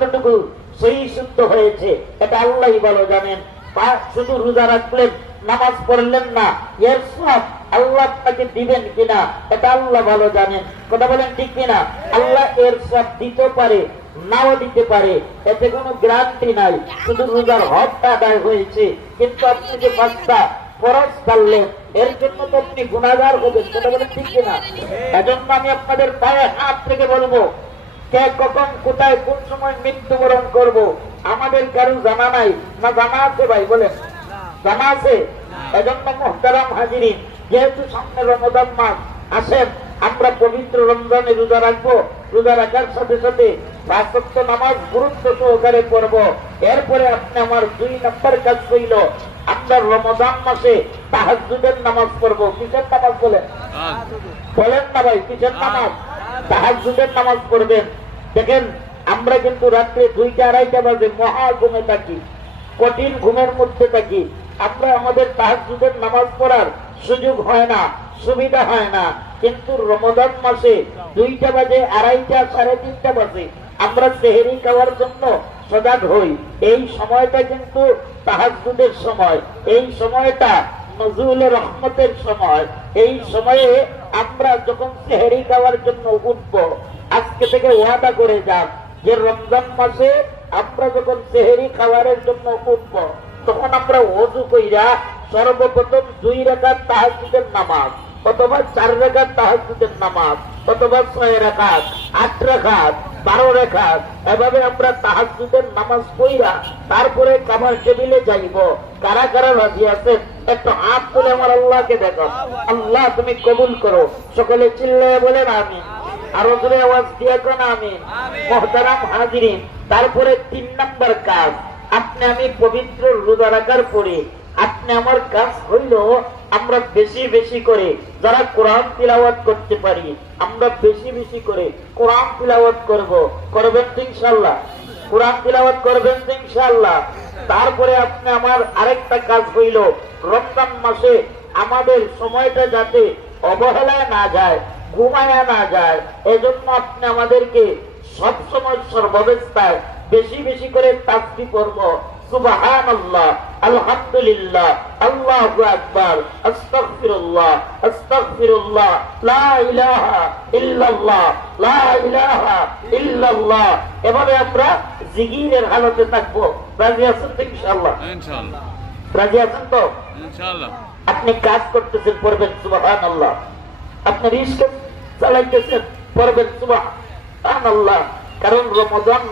কতটুকু সহি শুদ্ধ হয়েছে এটা আল্লাহই ভালো জানেন। শুধু রোজা রাখলেন, নামাজ পড়লেন না, এর সব আল্লাহ আপনাকে দিবেন কিনা এটা আল্লাহ ভালো জানেন। কথা বলেন ঠিক কিনা? আল্লাহ এর সব দিতে পারে, নাও দিতে পারে, এতে কোনো গ্যারান্টি নাই। শুধু রোজার হকটা আদায় হয়েছে, কিন্তু আপনি যে 5টা ফরজ করলেন এর জন্য তো আপনি গুনাহগার হবেন। কথা বলেন ঠিক কিনা? এজন্য আমি আপনাদের পায়ে হাত থেকে বলবো, কে কখন কোথায় কোন সময় মৃত্যুবরণ করব আমাদের কারো জানা নাই না? জানা আছে ভাই? বলেন জানা আছে? এজন্য মুহতারাম হাজিরিন, যেহেতু সামনে রমজান মাস, আসেন আমরা পবিত্র রমজানে রোজা রাখবো। রোজা রাখার সাথে সাথে 5 ওয়াক্ত নামাজ গুরুত্ব সহকারে পড়ব। এরপরে আপনি আমার 2 নম্বর কাজ হইল, আমরা রমজান মাসে তাহাজ্জুদের নামাজ পড়বো। কিসের নামাজ বলেন? বলেন না ভাই, কিসের নামাজ? তাহাজ্জুদের নামাজ পড়বেন। দেখেন আমরা কিন্তু রাত্রে 2টা 2:30 বাজে মহা ঘুমে থাকি, কঠিন ঘুমের মধ্যে থাকি। আমরা আমাদের তাহাজ্জুদের নামাজ পড়ার সুযোগ হয় না, সুবিধা হয় না। কিন্তু রমজান মাসে 2টা বাজে, 2:30, 3:30 বাজে আমরা সেহরি খাওয়ার জন্য সজাগ হই। এই সময়টা কিন্তু তাহাজ্জুদের সময়, এই সময়টা নজরুলের রহমতের সময়। এই সময়ে আমরা যখন সেহরি খাওয়ার জন্য উঠব, আজকে থেকে ওয়াদা করে যান যে রমজান মাসে আমরা যখন সেহরি খাওয়ারের জন্য উঠব, তখন আমরা ওযু কইরা সর্বপ্রথম 2 রাকাত তাহাজ্জুদের নামাজ, অথবা 4 রাকাত তাহাজ্জুদের নামাজ, অথবা 6 রাকাত, 8 রাকাত, 12 রাকাত, এভাবে আমরা তাহাজ্জুদের নামাজ পড়া তারপরে খাবার টেবিলে যাইব। কারা কারা রাজি আছেন একটু হাত তুলে আমার আল্লাহকে দেখো। আল্লাহ তুমি কবুল করো। সকলে চিল্লায় বলেন আমিন। আরো জোরে আওয়াজ দিয়ে কোন আমিন। মুহতারাম হাজিরিন, তারপরে 3 নম্বর কাজ, আপনি আমি পবিত্র রোজা রাখার পরে আপনি আমার কাজ হইল, আমরা বেশি বেশি করে যারা কোরআন তিলাওয়াত করতে পারি, আমরা বেশি বেশি করে কোরআন তিলাওয়াত করব। করবেন তো ইনশাআল্লাহ? কোরআন তিলাওয়াত করবেন তো ইনশাআল্লাহ? তারপরে আপনি আমার আরেকটা কাজ হইল, রমজান মাসে আমাদের সময়টা যাতে অবহেলায় না যায়, ঘুমায়া না যায়, এজন্য আপনি আমাদেরকে সবসময় সর্বাবস্থায় বেশি বেশি করে তাসবিহ পড়ব। সুবহানাল্লাহ, আলহামদুলিল্লাহ, আল্লাহু আকবার, আস্তাগফিরুল্লাহ, আস্তাগফিরুল্লাহ, লা ইলাহা ইল্লাল্লাহ, লা ইলাহা ইল্লাল্লাহ। এভাবে আমরা জিকিরের হালতে থাকবো। রাজি আছেন তো ইনশাআল্লাহ? ইনশাআল্লাহ। রাজি আছেন তো? ইনশাআল্লাহ। আপনি কাজ করতেছেন, পড়বেন সুবহানাল্লাহ। আপনি রিস্ক চালাইতেছেন, পড়বেন সুবহানাল্লাহ। কারণ রমজান